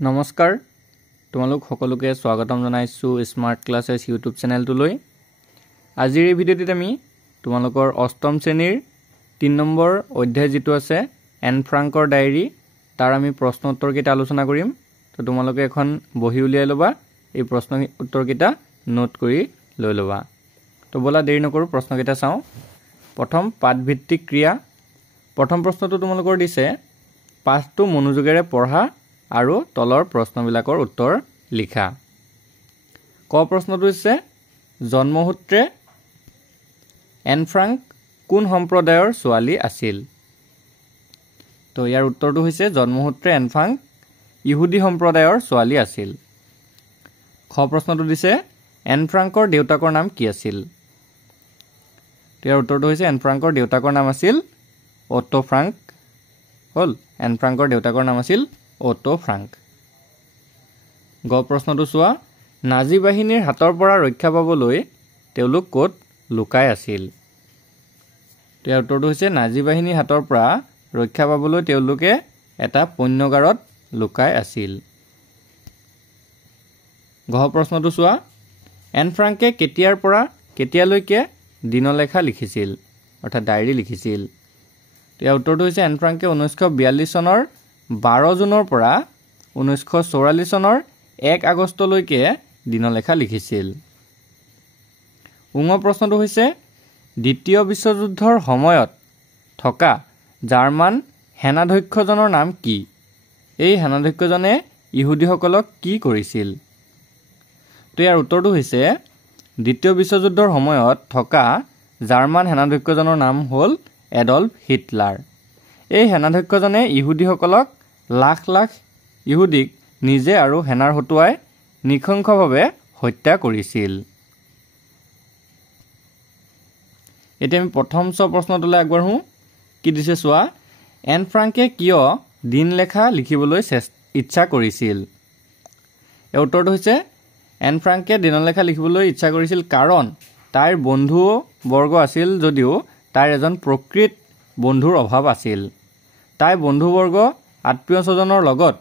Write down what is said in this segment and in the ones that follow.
নমস্কাৰ তোমালোক সকলোকে স্বাগতম জনাইছো স্মাৰ্ট ক্লাছেছ ইউটিউব চেনেলটোলৈ। আজিৰ এই ভিডিঅ'টিত আমি তোমালোকৰ অষ্টম শ্ৰেণীৰ 3 নম্বৰ অধ্যায় যেটো আছে এন ফ্ৰাংকৰ ডায়েৰী তাৰ আমি প্ৰশ্ন উত্তৰ কেইটা আলোচনা কৰিম। তো তোমালোকে এখন বহি উলিয়াই লবা, এই প্ৰশ্ন উত্তৰ কেইটা নোট কৰি লৈ লবা। তো বলা দেৰি নকৰো প্ৰশ্ন কেইটা চাও। প্ৰথম পাঠভিত্তিক ক্ৰিয়া। প্ৰথম প্ৰশ্নটো তোমালোকৰ দিছে পাঠটো মনোযোগেৰে পঢ়া আৰু তলৰ প্ৰশ্নবিলাকৰ উত্তৰ লিখা। ক প্ৰশ্নটো হৈছে জন্মসূত্ৰে এন ফ্ৰাংক কোন সম্প্ৰদায়ৰ ছোৱালী আছিল? তো ইয়াৰ উত্তৰটো হৈছে জন্মসূত্ৰে এন ফ্ৰাংক ইহুদী সম্প্ৰদায়ৰ ছোৱালী আছিল। খ প্ৰশ্নটো দিছে এন ফ্ৰাংকৰ দেউতাকৰ নাম কি আছিল? ইয়াৰ উত্তৰটো হৈছে এন ফ্ৰাংকৰ দেউতাকৰ নাম আছিল অটো ফ্ৰাংক। হল এন ফ্ৰাংকৰ দেউতাকৰ নাম আছিল অটো ফ্ৰাংক। গ প্ৰশ্নটো চোৱা নাজি বাহিনীৰ হাতৰ পৰা ৰক্ষা পাবলৈ তেওঁলোক ক'ত লুকাই আছিল? ইয়াৰ উত্তৰটো হৈছে নাজি বাহিনীৰ হাতৰ পৰা ৰক্ষা পাবলৈ তেওঁলোকে এটা পণ্যগাৰত লুকাই আছিল। ঘ প্ৰশ্নটো চোৱা এন ফ্ৰাংকে কেতিয়াৰ পৰা কেতিয়ালৈকে দিনলেখা লিখিছিল অৰ্থাৎ ডায়েৰী লিখিছিল? ইয়াৰ উত্তৰটো হৈছে এন ফ্ৰাংকে 1942 চনৰ 12 জুনৰ পৰা 1944 চনৰ 1 আগষ্টলৈকে দিনলেখা লিখিছিল। উঙ প্ৰশ্নটো হৈছে দ্বিতীয় বিশ্বযুদ্ধৰ সময়ত থকা জাৰ্মান সেনাধ্যক্ষজনৰ নাম কি? এই সেনাধ্যক্ষজনে ইহুদীসকলক কি কৰিছিল? তো ইয়াৰ উত্তৰটো হৈছে দ্বিতীয় বিশ্বযুদ্ধৰ সময়ত থকা জাৰ্মান সেনাধ্যক্ষজনৰ নাম হ'ল এডল্ফ হিটলাৰ। এই সেনাধ্যক্ষজনে ইহুদীসকলক লাখ লাখ ইহুদীক নিজে আৰু সেনাৰ হতুৱাই নিশংসভাৱে হত্যা কৰিছিল। এতিয়া আমি প্ৰথম প্ৰশ্নটোলৈ আগবাঢ়ো। কি দিছে চোৱা এন ফ্ৰাংকে কিয় দিনলেখা লিখিবলৈ ইচ্ছা কৰিছিল? এই উত্তৰটো হৈছে এন ফ্ৰাংকে দিনলেখা লিখিবলৈ ইচ্ছা কৰিছিল কাৰণ তাইৰ বন্ধু বৰ্গ আছিল যদিও তাইৰ এজন প্ৰকৃত বন্ধুৰ অভাৱ আছিল। তাই বন্ধুবৰ্গ আত্মীয় স্বজনৰ লগত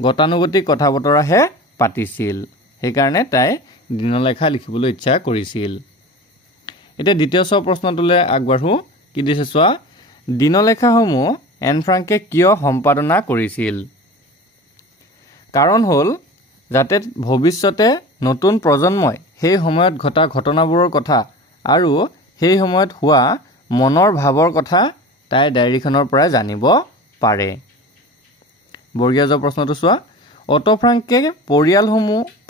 গতানুগতিক কথা বতৰাহে পাতিছিল, সেইকাৰণে তাই দিনলেখা লিখিবলৈ ইচ্ছা কৰিছিল। এতিয়া দ্বিতীয় প্ৰশ্নটোলৈ আগবাঢ়ো। কি দিছে চোৱা দিনলেখাসমূহ এন ফ্ৰাংকে কিয় সম্পাদনা কৰিছিল? কাৰণ হ'ল যাতে ভৱিষ্যতে নতুন প্ৰজন্মই সেই সময়ত ঘটা ঘটনাবোৰৰ কথা আৰু সেই সময়ত হোৱা মনৰ ভাৱৰ কথা তাইৰ ডায়েৰীখনৰ পৰা জানিব পাৰে। বৰ্গীয় প্ৰশ্নটো চোৱা অটো ফ্ৰাংকে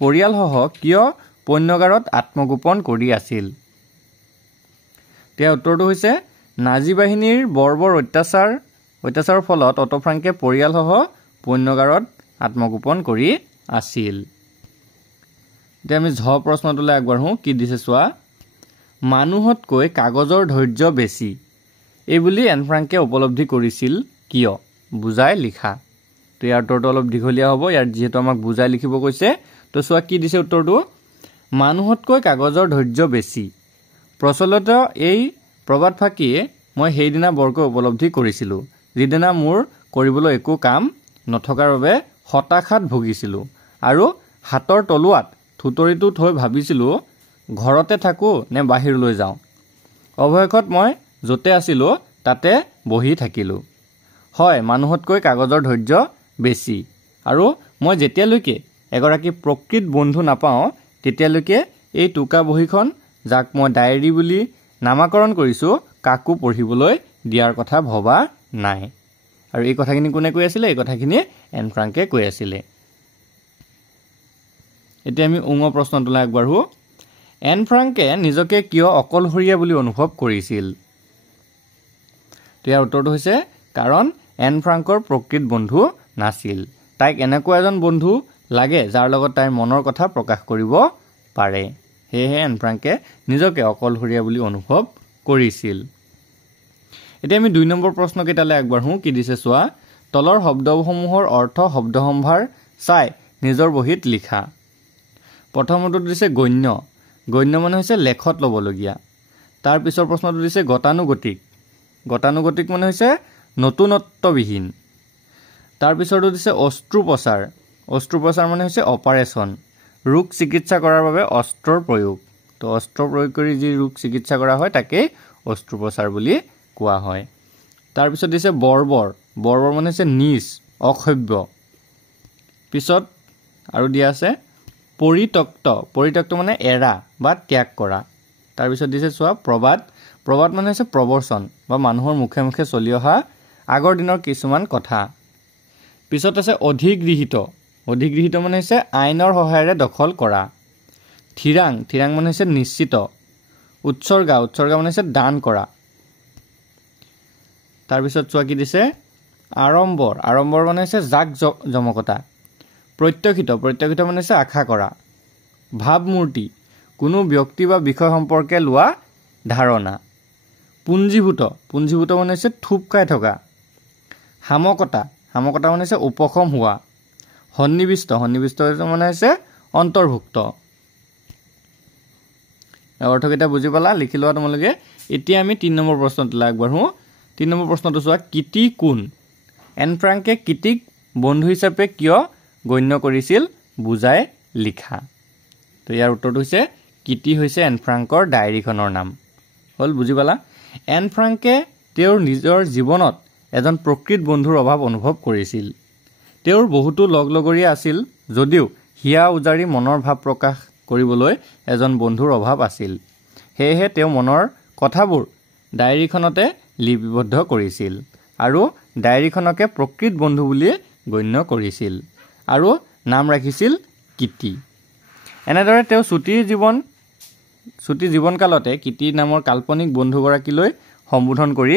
পৰিয়ালসহ কিয় পণ্যগাৰত আত্মগোপন কৰি আছিল? ইয়াৰ উত্তৰটো হৈছে নাজি বাহিনীৰ বৰ্বৰ অত্যাচাৰৰ ফলত অটো ফ্ৰাংকে পৰিয়ালসহ পণ্যগাৰত আত্মগোপন কৰি আছিল। এতিয়া আমি প্ৰশ্নটোলৈ আগবাঢ়ো। কি দিছে চোৱা মানুহতকৈ কাগজৰ ধৈৰ্য বেছি এইবুলি এন ফ্ৰাংকে উপলব্ধি কৰিছিল কিয়? বুজাই লিখা। তো ইয়াৰ উত্তৰটো অলপ দীঘলীয়া হ'ব, ইয়াৰ যিহেতু আমাক বুজাই লিখিব কৈছে। তো চোৱা কি দিছে উত্তৰটো মানুহতকৈ কাগজৰ ধৈৰ্য বেছি। প্ৰচলিত এই প্ৰবাদ ফাঁকি মই সেইদিনা বৰকৈ উপলব্ধি কৰিছিলোঁ যিদিনা মোৰ কৰিবলৈ একো কাম নথকাৰ বাবে হতাশাত ভুগিছিলোঁ আৰু হাতৰ তলুৱাত থুতৰিটো থৈ ভাবিছিলোঁ ঘৰতে থাকোঁ নে বাহিৰলৈ যাওঁ। অৱশেষত মই য'তে আছিলোঁ তাতে বহি থাকিলোঁ। হয় মানুহতকৈ কাগজৰ ধৈৰ্য বেছি আৰু মই যেতিয়ালৈকে এগৰাকী প্ৰকৃত বন্ধু নাপাওঁ তেতিয়ালৈকে এই টোকা বহীখন যাক মই ডায়েৰী বুলি নামাকৰণ কৰিছোঁ কাকো পঢ়িবলৈ দিয়াৰ কথা ভবা নাই। আৰু এই কথাখিনি কোনে কৈ আছিলে? এই কথাখিনি এন ফ্ৰাংকে কৈ আছিলে। এতিয়া আমি উঙ প্ৰশ্নটোলৈ আগবাঢ়ো। এন ফ্ৰাংকে নিজকে কিয় অকলশৰীয়া বুলি অনুভৱ কৰিছিল? ইয়াৰ উত্তৰটো হৈছে কাৰণ এন ফ্ৰাংকৰ প্ৰকৃত বন্ধু নাছিল। তাইক এনেকুৱা এজন বন্ধু লাগে যাৰ লগত তাইৰ মনৰ কথা প্ৰকাশ কৰিব পাৰে। সেয়েহে এন ফ্ৰাংকে নিজকে অকলশৰীয়া বুলি অনুভৱ কৰিছিল। এতিয়া আমি 2 নম্বৰ প্ৰশ্নকেইটালৈ আগবাঢ়ো। কি দিছে চোৱা তলৰ শব্দসমূহৰ অৰ্থ শব্দসম্ভাৰ চাই নিজৰ বহীত লিখা। প্ৰথমটো দিছে গণ্য। গণ্য মানে হৈছে লেখত ল'বলগীয়া। তাৰ পিছৰ প্ৰশ্নটো দিছে গতানুগতিক। গতানুগতিক মানে হৈছে নতুনত্ববিহীন। তাৰ পিছৰটো দিছে অস্ত্ৰোপচাৰ। অস্ত্ৰোপচাৰ মানে হৈছে অপাৰেশ্যন, ৰোগ চিকিৎসা কৰাৰ বাবে অস্ত্ৰৰ প্ৰয়োগ। তো অস্ত্ৰ প্ৰয়োগ কৰি যি ৰোগ চিকিৎসা কৰা হয় তাকেই অস্ত্ৰোপচাৰ বুলি কোৱা হয়। তাৰপিছত দিছে বৰ্বৰ। বৰ্বৰ মানে হৈছে নিজ, অসভ্য। পিছত আৰু দিয়া আছে পৰিত্যক্ত। পৰিত্যক্ত মানে এৰা বা ত্যাগ কৰা। তাৰপিছত দিছে চোৱা প্ৰবাদ। প্ৰবাদ মানে হৈছে প্ৰবচন বা মানুহৰ মুখে মুখে চলি অহা আগৰ দিনৰ কিছুমান কথা। পিছত আছে অধিগৃহীত। অধিগৃহীত মানে হৈছে আইনৰ সহায়েৰে দখল কৰা। থিৰাং। থিৰাং মানে হৈছে নিশ্চিত। উৎসৰ্গা। উৎসৰ্গা মানে হৈছে দান কৰা। তাৰপিছত চোৱা কি দিছে আড়ম্বৰ। আড়ম্বৰ মানে হৈছে জাক জমকতা। প্ৰত্যক্ষিত। প্ৰত্যক্ষিত মানে হৈছে আশা কৰা। ভাৱমূৰ্তি। কোনো ব্যক্তি বা বিষয় সম্পৰ্কে লোৱা ধাৰণা। পুঞ্জীভূত। পুঞ্জীভূত মানে হৈছে থুপ খাই থকা। হামকতা। হামকতা মানে হৈছে উপশম হোৱা। সন্নিৱিষ্ট। সন্নিৱিষ্ট মানে হৈছে অন্তৰ্ভুক্ত। অৰ্থকেইটা বুজি পালা, লিখি লোৱা তোমালোকে। এতিয়া আমি 3 নম্বৰ প্ৰশ্নটোলৈ আগবাঢ়ো। 3 নম্বৰ প্ৰশ্নটো চোৱা কিটি কোন? এন ফ্ৰাংকে কিটিক বন্ধু হিচাপে কিয় গণ্য কৰিছিল বুজাই লিখা। তো ইয়াৰ উত্তৰটো হৈছে কিটি হৈছে এন ফ্ৰাংকৰ ডায়েৰীখনৰ নাম। হ'ল, বুজি পালা? এন ফ্ৰাংকে তেওঁৰ নিজৰ জীৱনত এজন প্ৰকৃত বন্ধুৰ অভাৱ অনুভৱ কৰিছিল। তেওঁৰ বহুতো লগৰীয়া আছিল যদিও হিয়া উজাৰি মনৰ ভাৱ প্ৰকাশ কৰিবলৈ এজন বন্ধুৰ অভাৱ আছিল। সেয়েহে তেওঁ মনৰ কথাবোৰ ডায়েৰীখনতে লিপিবদ্ধ কৰিছিল আৰু ডায়েৰীখনকে প্ৰকৃত বন্ধু বুলি গণ্য কৰিছিল আৰু নাম ৰাখিছিল কিটি। এনেদৰে তেওঁ ছুটি জীৱনকালতে কিটি নামৰ কাল্পনিক বন্ধুগৰাকীলৈ সম্বোধন কৰি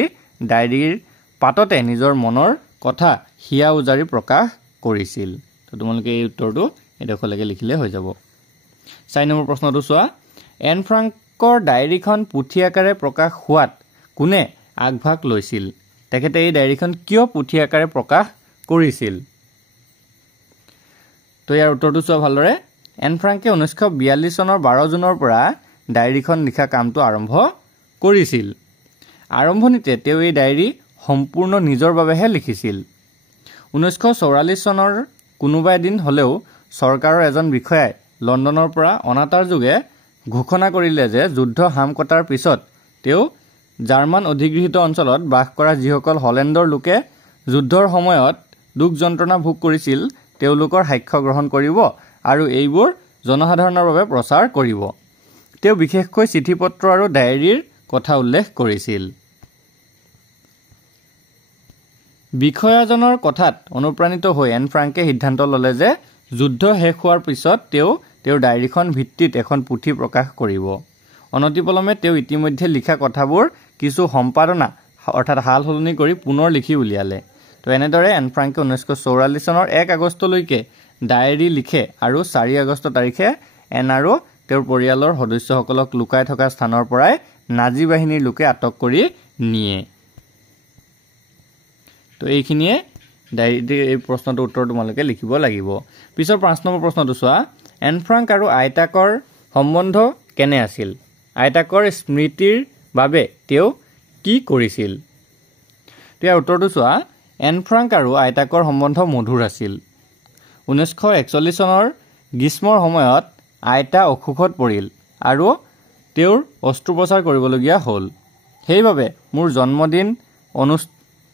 ডায়েৰীৰ পাততে নিজৰ মনৰ কথা হিয়া উজাৰি প্ৰকাশ কৰিছিল। তো তোমালোকে এই উত্তৰটো এডোখৰলৈকে লিখিলে হৈ যাব। 4 নম্বৰ প্ৰশ্নটো চোৱা এন ফ্ৰাংকৰ ডায়েৰীখন পুথি আকাৰে প্ৰকাশ হোৱাত কোনে আগভাগ লৈছিল? তেখেতে এই ডায়েৰীখন কিয় পুথি আকাৰে প্ৰকাশ কৰিছিল? তো ইয়াৰ উত্তৰটো চোৱা ভালদৰে। এন ফ্ৰাংকে 1942 চনৰ 12 জুনৰ পৰা ডায়েৰীখন লিখা কামটো আৰম্ভ কৰিছিল। আৰম্ভণিতে তেওঁ এই ডায়েৰী সম্পূৰ্ণ নিজৰ বাবেহে লিখিছিল। 1944 চনৰ কোনোবা এদিন হ'লেও চৰকাৰৰ এজন বিষয়াই লণ্ডনৰ পৰা অনাতাঁৰ যোগে ঘোষণা কৰিলে যে যুদ্ধ হাম কটাৰ পিছত তেওঁ জাৰ্মান অধিগৃহীত অঞ্চলত বাস কৰা যিসকল হলেণ্ডৰ লোকে যুদ্ধৰ সময়ত দুখ যন্ত্ৰণা ভোগ কৰিছিল তেওঁলোকৰ সাক্ষ্য গ্ৰহণ কৰিব আৰু এইবোৰ জনসাধাৰণৰ বাবে প্ৰচাৰ কৰিব। তেওঁ বিশেষকৈ চিঠি পত্ৰ আৰু ডায়েৰীৰ কথা উল্লেখ কৰিছিল। বিষয়াজনৰ কথাত অনুপ্ৰাণিত হৈ এন ফ্ৰাংকে সিদ্ধান্ত ল'লে যে যুদ্ধ শেষ হোৱাৰ পিছত তেওঁ তেওঁৰ ডায়েৰীখন ভিত্তিত এখন পুথি প্ৰকাশ কৰিব। অনতিপলমে তেওঁ ইতিমধ্যে লিখা কথাবোৰ কিছু সম্পাদনা অৰ্থাৎ সাল সলনি কৰি পুনৰ লিখি উলিয়ালে। তো এনেদৰে এন ফ্ৰাংকে 1944 চনৰ 1 আগষ্টলৈকে ডায়েৰী লিখে আৰু 4 আগষ্ট তাৰিখে এন আৰু তেওঁৰ পৰিয়ালৰ সদস্যসকলক লুকাই থকা স্থানৰ পৰাই নাজী বাহিনীৰ লোকে আটক কৰি নিয়ে। তো এইখিনিয়ে ডায়েৰীৰ এই প্ৰশ্নটোৰ উত্তৰ তোমালোকে লিখিব লাগিব। পিছৰ 5 নম্বৰ প্ৰশ্নটো চোৱা এন ফ্ৰাংক আৰু আইতাকৰ সম্বন্ধ কেনে আছিল? আইতাকৰ স্মৃতিৰ বাবে তেওঁ কি কৰিছিল? ইয়াৰ উত্তৰটো চোৱা এন ফ্ৰাংক আৰু আইতাকৰ সম্বন্ধ মধুৰ আছিল। 1941 চনৰ গ্ৰীষ্মৰ সময়ত আইতা অসুখত পৰিল আৰু তেওঁৰ অস্ত্ৰোপচাৰ কৰিবলগীয়া হ'ল। সেইবাবে মোৰ জন্মদিন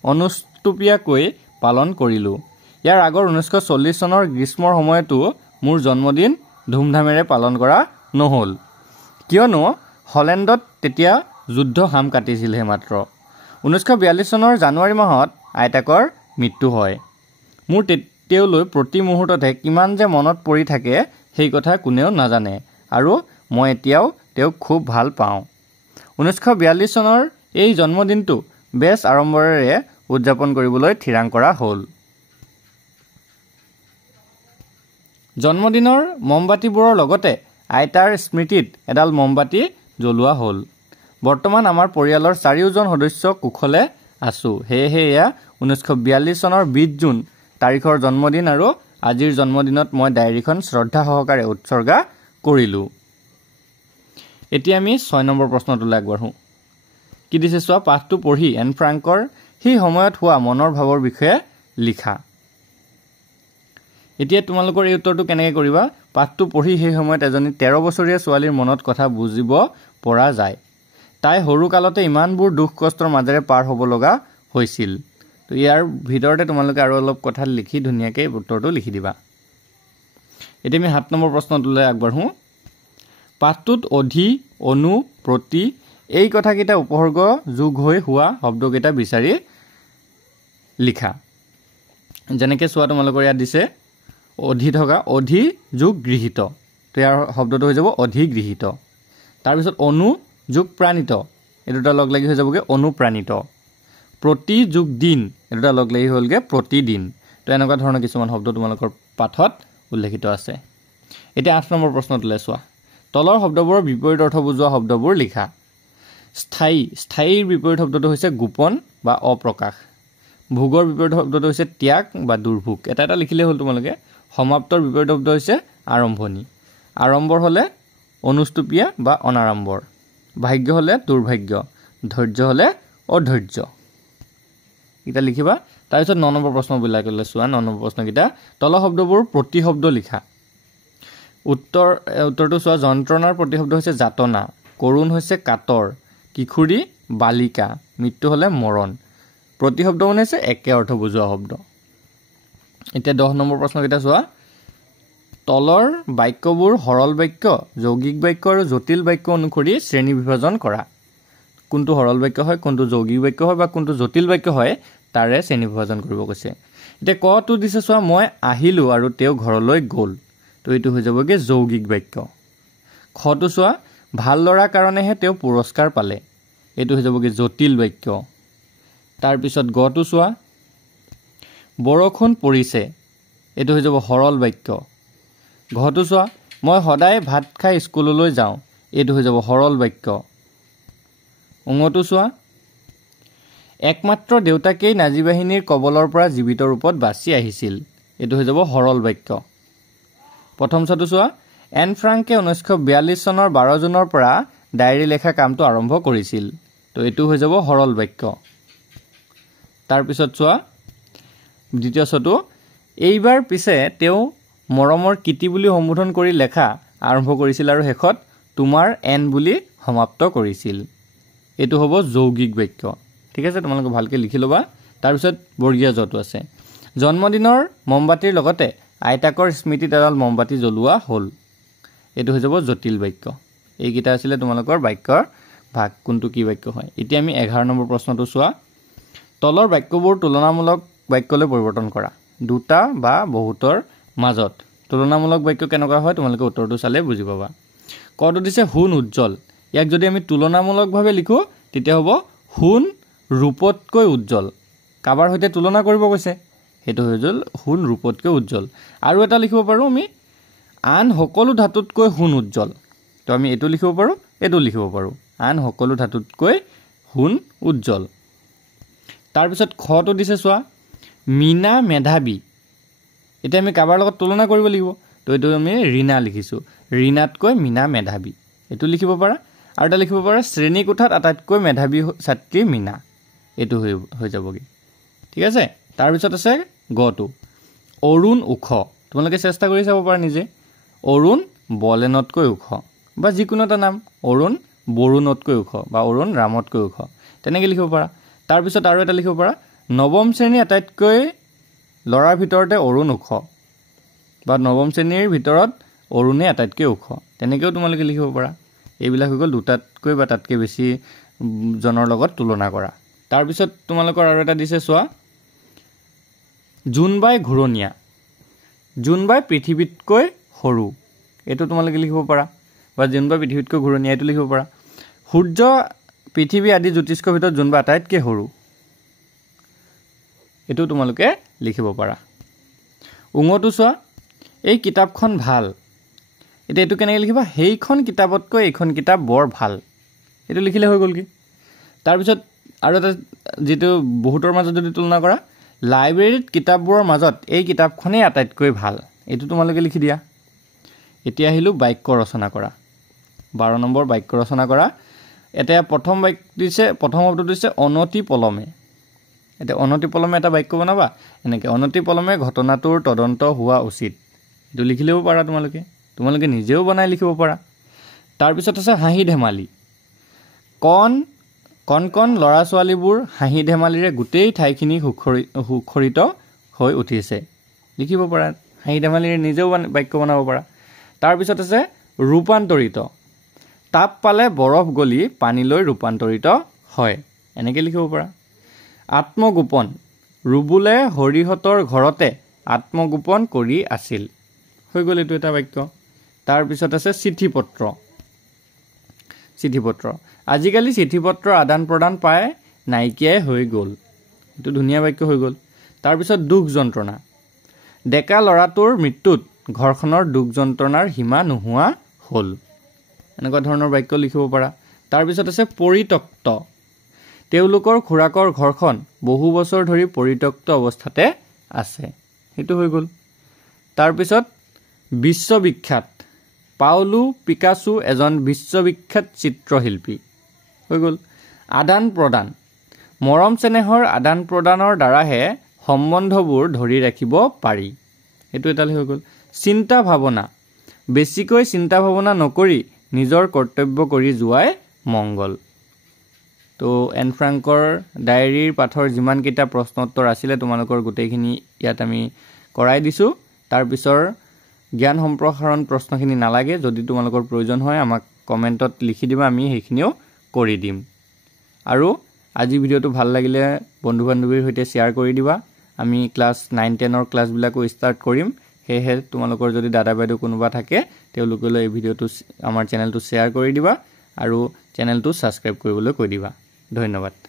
অনুষ্টুপীয়াকৈ পালন কৰিলোঁ। ইয়াৰ আগৰ 1940 চনৰ গ্ৰীষ্মৰ সময়তো মোৰ জন্মদিন ধুমধামেৰে পালন কৰা নহ'ল, কিয়নো হলেণ্ডত তেতিয়া যুদ্ধ হাম কাটিছিলহে মাত্ৰ। 1942 চনৰ জানুৱাৰী মাহত আইতাকৰ মৃত্যু হয়। মোৰ তেওঁলৈ প্ৰতি মুহূৰ্ততে কিমান যে মনত পৰি থাকে সেই কথা কোনেও নাজানে আৰু মই এতিয়াও তেওঁক খুব ভাল পাওঁ। 1942 চনৰ এই জন্মদিনটো বেছ আড়ম্বৰেৰে উদযাপন কৰিবলৈ থিৰাং কৰা হ'ল। জন্মদিনৰ মমবাতিবোৰৰ লগতে আইতাৰ স্মৃতিত এডাল মমবাতি জ্বলোৱা হ'ল। বৰ্তমান আমাৰ পৰিয়ালৰ 4জন সদস্য কুশলে আছোঁ। সেয়েহে এয়া 1942 চনৰ 20 জুন তাৰিখৰ জন্মদিন আৰু আজিৰ জন্মদিনত মই ডায়েৰীখন শ্ৰদ্ধা সহকাৰে উৎসৰ্গা কৰিলোঁ। এতিয়া আমি 6 নম্বৰ প্ৰশ্নটোলৈ আগবাঢ়োঁ। কি দিছে চোৱা পাঠটো পঢ়ি এন ফ্ৰাংকৰ সেই সময়ত হোৱা মনৰ ভাৱৰ বিষয়ে লিখা। এতিয়া তোমালোকৰ এই উত্তৰটো কেনেকৈ কৰিবা পাঠটো পঢ়ি সেই সময়ত এজনী 13 বছৰীয়া ছোৱালীৰ মনত কথা বুজিব পৰা যায় তাই সৰু কালতে ইমানবোৰ দুখ কষ্টৰ মাজেৰে পাৰ হ'ব লগা হৈছিল তো ইয়াৰ ভিতৰতে তোমালোকে আৰু অলপ কথা লিখি ধুনীয়াকৈ উত্তৰটো লিখি দিবা এতিয়া আমি 7 নম্বৰ প্ৰশ্নটোলৈ আগবাঢ়ো পাঠটোত অধি অনু প্ৰতি এই কথাকেইটা উপসৰ্গ যোগ হৈ হোৱা শব্দকেইটা বিচাৰি লিখা যেনেকৈ চোৱা তোমালোকৰ ইয়াত দিছে অধি থকা অধি যোগ গৃহীত তো ইয়াৰ শব্দটো হৈ যাব অধিগৃহীত তাৰপিছত অনু যোগ প্ৰাণিত এই দুটা লগ লাগি হৈ যাবগৈ অনুপ্ৰাণিত প্ৰতি যোগ দিন এই দুটা লগ লাগি হ'লগৈ প্ৰতিদিন তো এনেকুৱা ধৰণৰ কিছুমান শব্দ তোমালোকৰ পাঠত উল্লেখিত আছে এতিয়া 8 নম্বৰ প্ৰশ্নটোলৈ চোৱা তলৰ শব্দবোৰৰ বিপৰীত অৰ্থ বুজোৱা শব্দবোৰ লিখা স্থায়ীৰ বিপৰীত শব্দটো হৈছে গোপন বা অপ্ৰকাশ ভোগৰ বিপৰীত শব্দটো হৈছে ত্যাগ বা দুৰ্ভোগ এটা এটা লিখিলে হ'ল তোমালোকে সমাপ্তৰ বিপৰীত শব্দ হৈছে আৰম্ভণি আৰম্ভৰ হ'লে অনুষ্টুপীয়া বা অনাৰম্বৰ ভাগ্য হ'লে দুৰ্ভাগ্য ধৈৰ্য হ'লে অধৈৰ্য এটা লিখিবা তাৰপিছত 9 নম্বৰ প্ৰশ্নবিলাকলৈ চোৱা 9 নম্বৰ প্ৰশ্নকেইটা তলৰ শব্দবোৰ প্ৰতিশব্দ লিখা উত্তৰটো চোৱা যন্ত্ৰণাৰ প্ৰতিশব্দ হৈছে যাতনা কৰুণ হৈছে কাতৰ কিশোৰী বালিকা মৃত্যু হ'লে মৰণ প্ৰতিশব্দ মানে হৈছে একে অৰ্থ বুজোৱা শব্দ এতিয়া 10 নম্বৰ প্ৰশ্নকেইটা চোৱা তলৰ বাক্যবোৰ সৰল বাক্য যৌগিক বাক্য আৰু জটিল বাক্য অনুসৰি শ্ৰেণী বিভাজন কৰা কোনটো সৰল বাক্য হয় কোনটো যৌগিক বাক্য হয় বা কোনটো জটিল বাক্য হয় তাৰে শ্ৰেণী বিভাজন কৰিব কৈছে এতিয়া কটো দিছে চোৱা মই আহিলোঁ আৰু তেওঁ ঘৰলৈ গ'ল তো এইটো হৈ যাবগৈ যৌগিক বাক্য খটো চোৱা ভাল ল'ৰাৰ কাৰণেহে তেওঁ পুৰস্কাৰ পালে এইটো হৈ যাবগৈ জটিল বাক্য তাৰপিছত গটো চোৱা বৰষুণ পৰিছে এইটো হৈ যাব সৰল বাক্য ঘটো চোৱা মই সদায় ভাত খাই স্কুললৈ যাওঁ এইটো হৈ যাব সৰল বাক্য উঙটো চোৱা একমাত্ৰ দেউতাকেই নাজী বাহিনীৰ কবলৰ পৰা জীৱিত ৰূপত বাচি আহিছিল এইটো হৈ যাব সৰল বাক্য প্ৰথম ছটো চোৱা এন ফ্ৰাংকে 1942 চনৰ 12 জুনৰ পৰা ডায়েৰী লেখা কামটো আৰম্ভ কৰিছিল তো এইটো হৈ যাব সৰল বাক্য তাৰপিছত চোৱা দ্বিতীয় ছটো এইবাৰ পিছে তেওঁ মৰমৰ কীতি বুলি সম্বোধন কৰি লেখা আৰম্ভ কৰিছিল আৰু শেষত তোমাৰ এন বুলি সমাপ্ত কৰিছিল এইটো হ'ব যৌগিক বাক্য ঠিক আছে তোমালোকে ভালকৈ লিখি ল'বা তাৰপিছত বৰ্গীয় জটো আছে জন্মদিনৰ মমবাতিৰ লগতে আইতাকৰ স্মৃতিত এডাল মমবাতি জ্বলোৱা হ'ল এইটো হৈ যাব জটিল বাক্য এইকেইটা আছিলে তোমালোকৰ বাক্যৰ ভাগ কোনটো কি বাক্য হয় এতিয়া আমি 11 নম্বৰ প্ৰশ্নটো চোৱা তলৰ বাক্যবোৰ তুলনামূলক বাক্যলৈ পৰিৱৰ্তন কৰা দুটা বা বহুতৰ মাজত তুলনামূলক বাক্য কেনেকুৱা হয় তোমালোকে উত্তৰটো চালে বুজি পাবা কটো দিছে হুন উজ্জ্বল ইয়াক যদি আমি তুলনামূলকভাৱে লিখো তেতিয়া হ'ব হুন ৰূপতকৈ উজ্জ্বল কাবাৰ সৈতে তুলনা কৰিব কৈছে সেইটো হৈ গ'ল হুন ৰূপতকৈ উজ্জ্বল আৰু এটা লিখিব পাৰোঁ আমি আন সকলো ধাতুতকৈ হুন উজ্জ্বল তো আমি এইটো লিখিব পাৰোঁ এইটো লিখিব পাৰোঁ আন সকলো ধাতুতকৈ হুন উজ্জ্বল তাৰপিছত খটো দিছে চোৱা মীনা মেধাবী এতিয়া আমি কাবাৰ লগত তুলনা কৰিব লাগিব তো এইটো আমি ৰীণা লিখিছোঁ ৰীণাতকৈ মীনা মেধাবী এইটো লিখিব পাৰা আৰু এটা লিখিব পাৰা শ্ৰেণী কোঠাত আটাইতকৈ মেধাবী ছাত্ৰী মীনা এইটো হৈ যাবগৈ ঠিক আছে তাৰপিছত আছে গটো অৰুণ ওখ তোমালোকে চেষ্টা কৰি চাব পাৰা নিজে অৰুণ বলেনতকৈ ওখ বা যিকোনো এটা নাম অৰুণ বৰুণতকৈ ওখ বা অৰুণ ৰামতকৈ ওখ তেনেকৈ লিখিব পাৰা তাৰপিছত আৰু এটা লিখিব পাৰা নৱম শ্ৰেণীৰ আটাইতকৈ ল'ৰাৰ ভিতৰতে অৰুণ ওখ বা নৱম শ্ৰেণীৰ ভিতৰত অৰুণে আটাইতকৈ ওখ তেনেকৈও তোমালোকে লিখিব পাৰা এইবিলাক হৈ গ'ল দুটাতকৈ বা তাতকৈ বেছি জনৰ লগত তুলনা কৰা তাৰপিছত তোমালোকৰ আৰু এটা দিছে চোৱা জোনবাই ঘূৰণীয়া জোনবাই পৃথিৱীতকৈ সৰু এইটো তোমালোকে লিখিব পাৰা বা জোনবাই পৃথিৱীতকৈ ঘূৰণীয়া এইটো লিখিব পাৰা সূৰ্য পৃথিৱী আদি জ্যোতিষ্কৰ ভিতৰত জোনবাই আটাইতকৈ সৰু এইটো তোমালোকে লিখিব পাৰা উঙটো চোৱা এই কিতাপখন ভাল এতিয়া এইটো কেনেকৈ লিখিবা সেইখন কিতাপতকৈ এইখন কিতাপ বৰ ভাল এইটো লিখিলে হৈ গ'ল কি তাৰপিছত আৰু এটা যিটো বহুতৰ মাজত যদি তুলনা কৰা লাইব্ৰেৰীত কিতাপবোৰৰ মাজত এই কিতাপখনেই আটাইতকৈ ভাল এইটো তোমালোকে লিখি দিয়া এতিয়া আহিলোঁ বাক্য ৰচনা কৰা 12 নম্বৰ বাক্য ৰচনা কৰা এতিয়া প্ৰথম বাক্য দিছে প্ৰথম শব্দটো দিছে অনতি পলমে এটা অনতিপলমে এটা বাক্য বনাবা এনেকৈ অনতিপলমে ঘটনাটোৰ তদন্ত হোৱা উচিত এইটো লিখিলেও পাৰা তোমালোকে নিজেও বনাই লিখিব পাৰা তাৰপিছত আছে হাঁহি ধেমালি কণ ল'ৰা ছোৱালীবোৰ হাঁহি ধেমালিৰে গোটেই ঠাইখিনি সুখৰিত হৈ উঠিছে লিখিব পাৰা হাঁহি ধেমালিৰে নিজেও বাক্য বনাব পাৰা তাৰপিছত আছে ৰূপান্তৰিত তাপ পালে বৰফ গলি পানীলৈ ৰূপান্তৰিত হয় এনেকৈ লিখিব পাৰা আত্মগোপন ৰুবুলে হৰিহতৰ ঘৰতে আত্মগোপন কৰি আছিল হৈ গ'ল এইটো এটা বাক্য তাৰপিছত আছে চিঠিপত্ৰ আজিকালি চিঠিপত্ৰ আদান প্ৰদান প্ৰায় নাইকিয়াই হৈ গ'ল এইটো ধুনীয়া বাক্য হৈ গ'ল তাৰপিছত দুখ যন্ত্ৰণা ডেকা ল'ৰাটোৰ মৃত্যুত ঘৰখনৰ দুখ যন্ত্ৰণাৰ সীমা নোহোৱা হ'ল এনেকুৱা ধৰণৰ বাক্য লিখিব পাৰা তাৰপিছত আছে পৰিত্যক্ত তেওঁলোকৰ খুৰাকৰ ঘৰখন বহু বছৰ ধৰি পৰিত্যক্ত অৱস্থাতে আছে সেইটো হৈ গ'ল তাৰপিছত বিশ্ববিখ্যাত পাউলো পিকাচো এজন বিশ্ববিখ্যাত চিত্ৰশিল্পী হৈ গ'ল আদান প্ৰদান মৰম চেনেহৰ আদান প্ৰদানৰ দ্বাৰাহে সম্বন্ধবোৰ ধৰি ৰাখিব পাৰি এইটো এটা হৈ গ'ল চিন্তা ভাৱনা বেছিকৈ চিন্তা ভাৱনা নকৰি নিজৰ কৰ্তব্য কৰি যোৱাই মংগল তো এন ফ্ৰাংকৰ ডায়েৰীৰ পাঠৰ যিমানকেইটা প্ৰশ্ন উত্তৰ আছিলে তোমালোকৰ গোটেইখিনি ইয়াত আমি কৰাই দিছোঁ তাৰপিছৰ জ্ঞান সম্প্ৰসাৰণ প্ৰশ্নখিনি নালাগে যদি তোমালোকৰ প্ৰয়োজন হয় আমাক কমেণ্টত লিখি দিবা আমি সেইখিনিও কৰি দিম আৰু আজি ভিডিঅ'টো ভাল লাগিলে বন্ধু বান্ধৱীৰ সৈতে শ্বেয়াৰ কৰি দিবা আমি ক্লাছ 9-10ৰ ক্লাছবিলাকো ষ্টাৰ্ট কৰিম সেয়েহে তোমালোকৰ যদি দাদা বাইদেউ কোনোবা থাকে তেওঁলোকলৈ এই ভিডিঅ'টো আমাৰ চেনেলটো শ্বেয়াৰ কৰি দিবা আৰু চেনেলটো ছাবস্ক্ৰাইব কৰিবলৈ কৈ দিবা ধন্যবাদ